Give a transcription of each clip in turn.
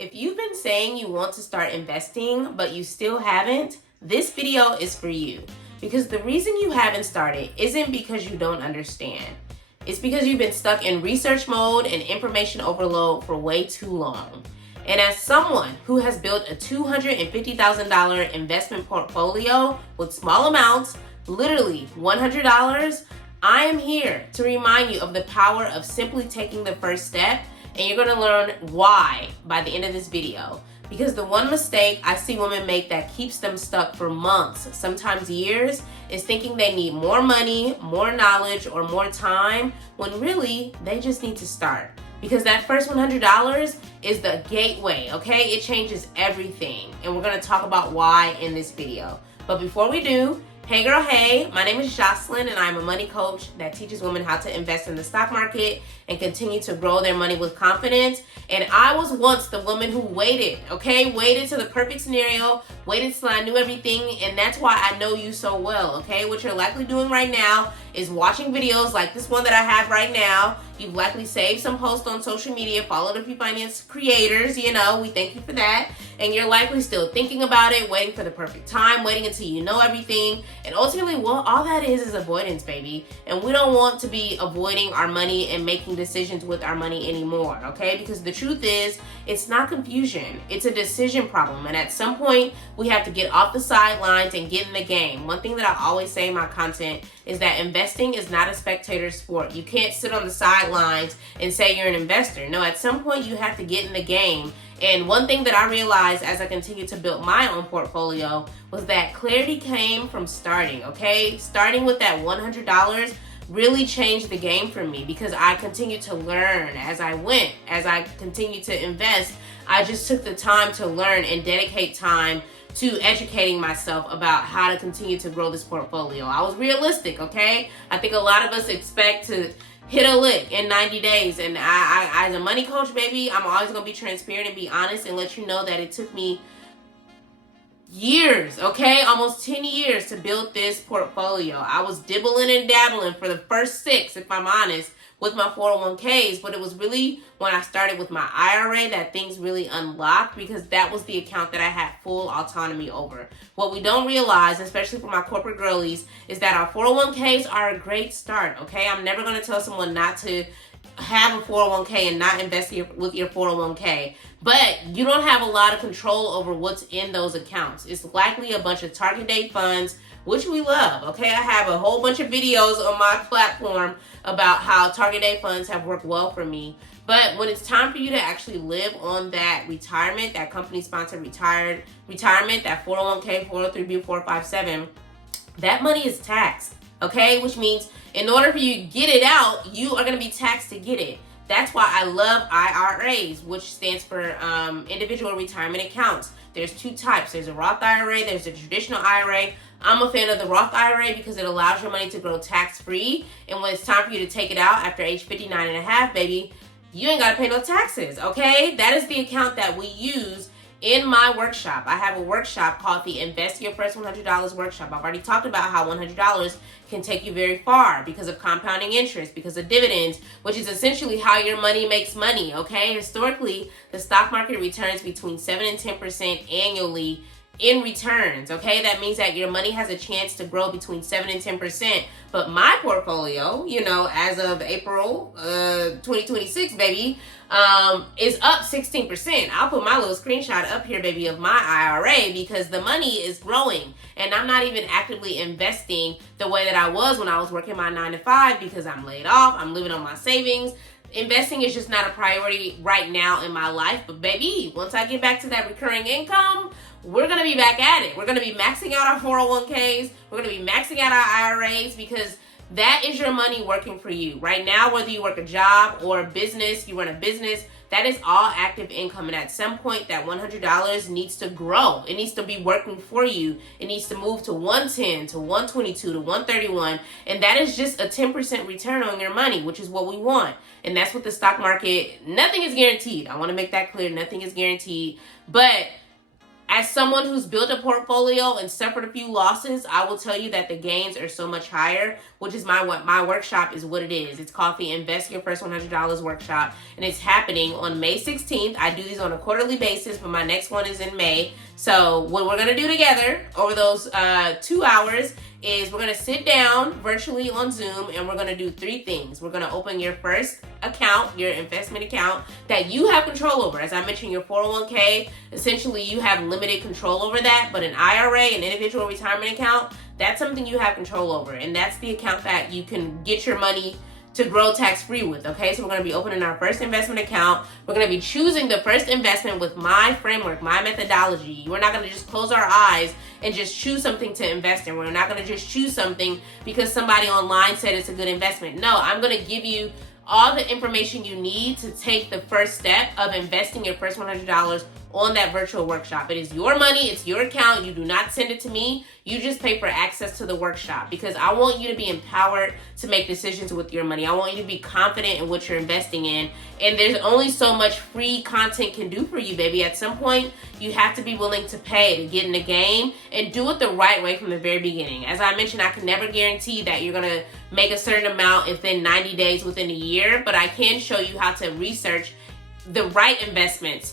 If you've been saying you want to start investing, but you still haven't, this video is for you. Because the reason you haven't started isn't because you don't understand. It's because you've been stuck in research mode and information overload for way too long. And as someone who has built a $250,000 investment portfolio with small amounts, literally $100, I am here to remind you of the power of simply taking the first step, and you're gonna learn why by the end of this video. Because the one mistake I see women make that keeps them stuck for months, sometimes years, is thinking they need more money, more knowledge, or more time, when really, they just need to start. Because that first $100 is the gateway, okay? It changes everything. And we're gonna talk about why in this video. But before we do, hey girl, hey, my name is Joshlyn and I'm a money coach that teaches women how to invest in the stock market and continue to grow their money with confidence. And I was once the woman who waited, okay? Waited to the perfect scenario, waited till I knew everything, and that's why I know you so well, okay? What you're likely doing right now is watching videos like this one that I have right now. You've likely saved some posts on social media, followed a few finance creators, we thank you for that. And you're likely still thinking about it, waiting for the perfect time, waiting until you know everything. And ultimately, well, all that is avoidance, baby. And we don't want to be avoiding our money and making decisions with our money anymore, okay? Because the truth is, it's not confusion. It's a decision problem. And at some point, we have to get off the sidelines and get in the game. One thing that I always say in my content is that investing is not a spectator sport. You can't sit on the sidelines and say you're an investor. No, at some point, you have to get in the game. And one thing that I realized as I continued to build my own portfolio was that clarity came from starting, okay? Starting with that $100 really changed the game for me because I continued to learn as I went. As I continued to invest, I just took the time to learn and dedicate time to educating myself about how to continue to grow this portfolio. I was realistic, okay? I think a lot of us expect to hit a lick in 90 days. And I as a money coach, baby, I'm always going to be transparent and be honest and let you know that it took me years, okay? Almost 10 years to build this portfolio. I was dibbling and dabbling for the first 6, if I'm honest, with my 401ks, but it was really when I started with my IRA that things really unlocked because that was the account that I had full autonomy over. What we don't realize, especially for my corporate girlies, is that our 401ks are a great start, okay? I'm never gonna tell someone not to have a 401k and not invest with your 401k, but you don't have a lot of control over what's in those accounts. It's likely a bunch of target date funds, which we love, okay? I have a whole bunch of videos on my platform about how target date funds have worked well for me. But when it's time for you to actually live on that retirement, that company-sponsored retirement, that 401k, 403b, 457, that money is taxed, okay? Which means in order for you to get it out, you are going to be taxed to get it. That's why I love IRAs, which stands for individual retirement accounts. There's 2 types. There's a Roth IRA, there's a traditional IRA. I'm a fan of the Roth IRA because it allows your money to grow tax-free. And when it's time for you to take it out after age 59 and a half, baby, you ain't got to pay no taxes, okay? That is the account that we use in my workshop. I have a workshop called the Invest Your First $100 Workshop. I've already talked about how $100 can take you very far because of compounding interest, because of dividends, which is essentially how your money makes money, okay? Historically, the stock market returns between 7 and 10% annually in returns, okay? That means that your money has a chance to grow between 7 and 10%. But my portfolio, as of April 2026, baby, is up 16%. I'll put my little screenshot up here, baby, of my IRA because the money is growing. And I'm not even actively investing the way that I was when I was working my 9 to 5 because I'm laid off. I'm living on my savings. Investing is just not a priority right now in my life. But baby, once I get back to that recurring income, we're going to be back at it. We're going to be maxing out our 401ks. We're going to be maxing out our IRAs because that is your money working for you. Right now, whether you work a job or a business, you run a business, that is all active income. And at some point, that $100 needs to grow. It needs to be working for you. It needs to move to 110, to 122, to 131. And that is just a 10% return on your money, which is what we want. And that's what the stock market, nothing is guaranteed. I want to make that clear. Nothing is guaranteed. But as someone who's built a portfolio and suffered a few losses, I will tell you that the gains are so much higher, which is my workshop is what it is. It's called the Invest Your First $100 workshop, and it's happening on May 16th. I do these on a quarterly basis, but my next one is in May. So what we're going to do together over those 2 hours is we're going to sit down virtually on Zoom, and we're going to do 3 things. We're going to open your first account, your investment account that you have control over. As I mentioned, your 401k, essentially you have limited control over that, but an IRA, an individual retirement account, that's something you have control over, and that's the account that you can get your money to grow tax-free with, okay? So we're going to be opening our first investment account. We're going to be choosing the first investment with my framework, my methodology. We're not going to just close our eyes and just choose something to invest in. We're not going to just choose something because somebody online said it's a good investment. No, I'm going to give you all the information you need to take the first step of investing your first $100 on that virtual workshop. It is your money, it's your account. You do not send it to me. You just pay for access to the workshop because I want you to be empowered to make decisions with your money. I want you to be confident in what you're investing in. And there's only so much free content can do for you, baby. At some point, you have to be willing to pay to get in the game and do it the right way from the very beginning. As I mentioned, I can never guarantee that you're going to make a certain amount within 90 days, within a year, but I can show you how to research the right investments,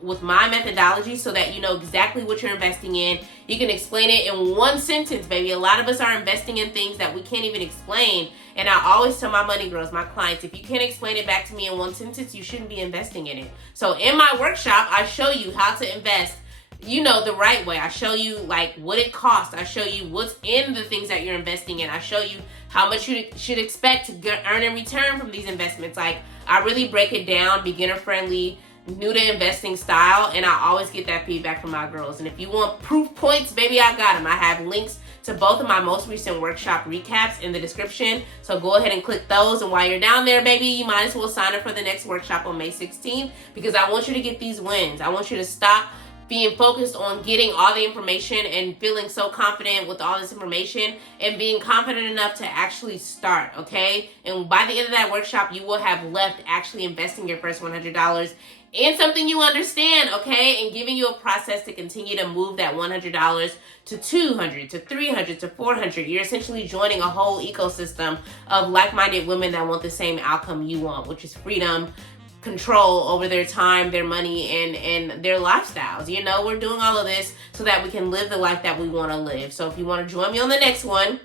with my methodology so that you know exactly what you're investing in. You can explain it in one sentence, baby. A lot of us are investing in things that we can't even explain. And I always tell my money girls, my clients, if you can't explain it back to me in one sentence, you shouldn't be investing in it. So in my workshop, I show you how to invest the right way. I show you what it costs. I show you what's in the things that you're investing in. I show you how much you should expect to earn in return from these investments. I really break it down, beginner friendly, new to investing style, and I always get that feedback from my girls. And if you want proof points, baby, I got them. I have links to both of my most recent workshop recaps in the description. So go ahead and click those. And while you're down there, baby, you might as well sign up for the next workshop on May 16th because I want you to get these wins. I want you to stop being focused on getting all the information and feeling so confident with all this information and being confident enough to actually start, okay? And by the end of that workshop, you will have left actually investing your first $100 in something you understand, okay? And giving you a process to continue to move that $100 to $200, to $300, to $400. You're essentially joining a whole ecosystem of like-minded women that want the same outcome you want, which is freedom, control over their time, their money, and their lifestyles. We're doing all of this so that we can live the life that we want to live. So if you want to join me on the next one,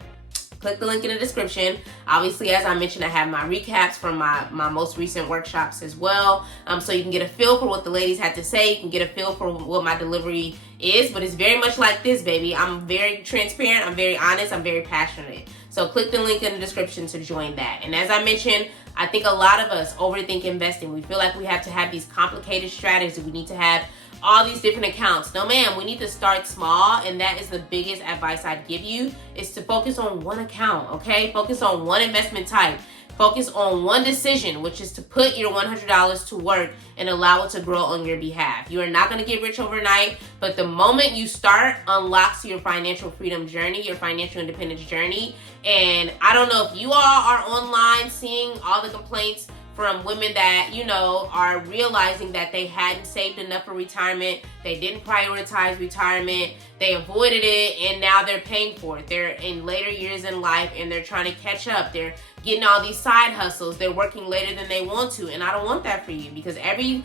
click the link in the description. Obviously, as I mentioned, I have my recaps from my most recent workshops as well. So you can get a feel for what the ladies had to say. You can get a feel for what my delivery is. But it's very much like this, baby. I'm very transparent. I'm very honest. I'm very passionate. So click the link in the description to join that. And as I mentioned, I think a lot of us overthink investing. We feel like we have to have these complicated strategies. We need to have all these different accounts. No, ma'am, we need to start small, and that is the biggest advice I'd give you, is to focus on one account, okay? Focus on one investment type. Focus on one decision, which is to put your $100 to work and allow it to grow on your behalf. You are not going to get rich overnight, but the moment you start unlocks your financial freedom journey, your financial independence journey. And I don't know if you all are online seeing all the complaints from women that, are realizing that they hadn't saved enough for retirement. They didn't prioritize retirement. They avoided it, and now they're paying for it. They're in later years in life, and they're trying to catch up. They're getting all these side hustles. They're working later than they want to, and I don't want that for you because every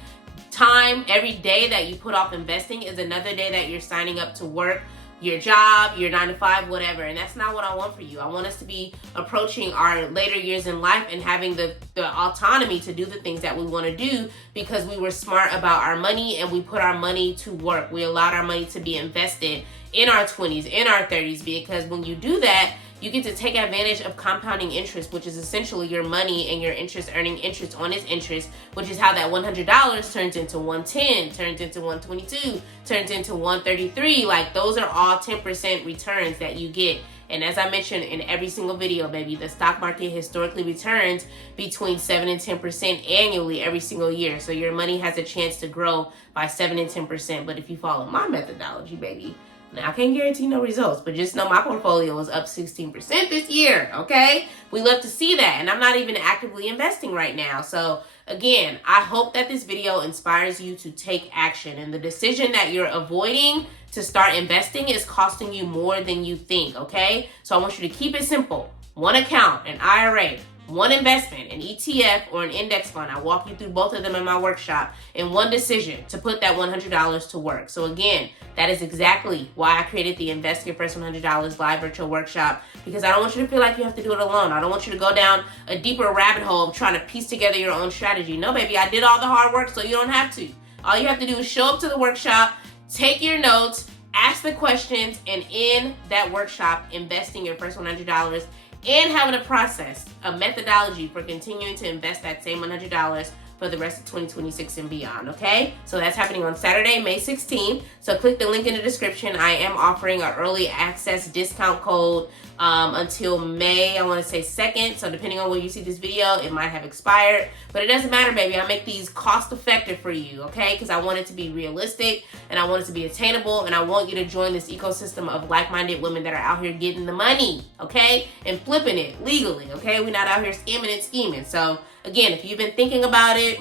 day that you put off investing is another day that you're signing up to work, your job, your 9 to 5, whatever. And that's not what I want for you. I want us to be approaching our later years in life and having the autonomy to do the things that we want to do because we were smart about our money and we put our money to work. We allowed our money to be invested in our 20s, in our 30s, because when you do that, you get to take advantage of compounding interest, which is essentially your money and your interest earning interest on its interest, which is how that $100 turns into $110, turns into $122, turns into $133. Those are all 10% returns that you get. And as I mentioned in every single video, baby, the stock market historically returns between 7 and 10% annually every single year. So your money has a chance to grow by 7 and 10%. But if you follow my methodology, baby, now, I can't guarantee no results, but just know my portfolio is up 16% this year, okay? We love to see that, and I'm not even actively investing right now. So again, I hope that this video inspires you to take action. And the decision that you're avoiding to start investing is costing you more than you think, okay? So I want you to keep it simple. One account, an IRA, one investment, an ETF or an index fund. I walk you through both of them in my workshop, and one decision to put that $100 to work. So again, that is exactly why I created the Invest Your First $100 live virtual workshop, because I don't want you to feel like you have to do it alone. I don't want you to go down a deeper rabbit hole of trying to piece together your own strategy. No, baby, I did all the hard work, so you don't have to. All you have to do is show up to the workshop, take your notes, ask the questions, and in that workshop, investing your first $100 and having a process, a methodology for continuing to invest that same $100 for the rest of 2026 and beyond, okay? So that's happening on Saturday, May 16th. So click the link in the description. I am offering an early access discount code until May, I want to say 2nd. So depending on when you see this video, it might have expired. But it doesn't matter, baby. I make these cost effective for you, okay? Because I want it to be realistic and I want it to be attainable, and I want you to join this ecosystem of like-minded women that are out here getting the money, okay? And flipping it legally, okay? We're not out here scamming and scheming. So again, if you've been thinking about it,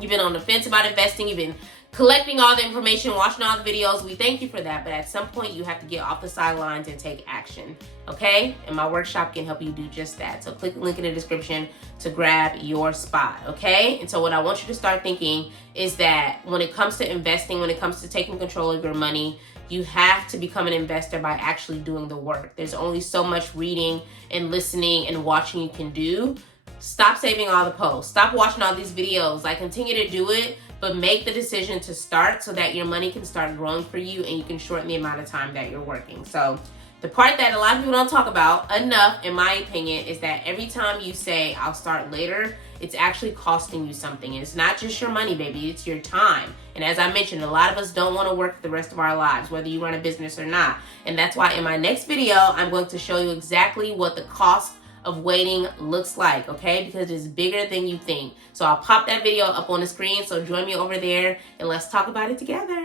you've been on the fence about investing, you've been collecting all the information, watching all the videos, we thank you for that. But at some point, you have to get off the sidelines and take action, okay? And my workshop can help you do just that. So click the link in the description to grab your spot, okay? And so what I want you to start thinking is that when it comes to investing, when it comes to taking control of your money, you have to become an investor by actually doing the work. There's only so much reading and listening and watching you can do. Stop saving all the posts. Stop watching all these videos. Like, continue to do it, but make the decision to start so that your money can start growing for you and you can shorten the amount of time that you're working. So the part that a lot of people don't talk about enough, in my opinion, is that every time you say, I'll start later, it's actually costing you something. And it's not just your money, baby. It's your time. And as I mentioned, a lot of us don't want to work the rest of our lives, whether you run a business or not. And that's why in my next video, I'm going to show you exactly what the cost of waiting looks like, okay? Because it's bigger than you think. So I'll pop that video up on the screen. So join me over there and let's talk about it together.